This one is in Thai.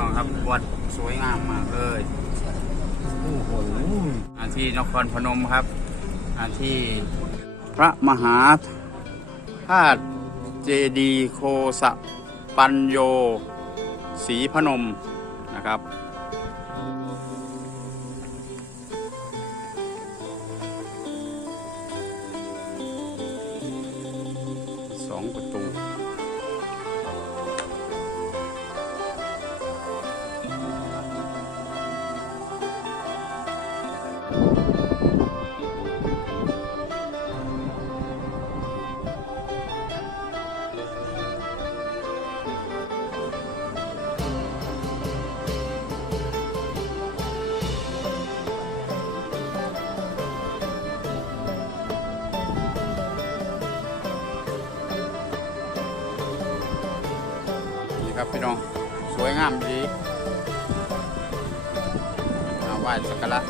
น้องครับวัดสวยงามมากเลยโอ้โหที่นครพนมครับที่พระมหาธาตุเจดีย์โคสะปัญโยศรีพนมนะครับ2 ประตูครับพี่น้องสวยงามดีมาไหว้สักการะ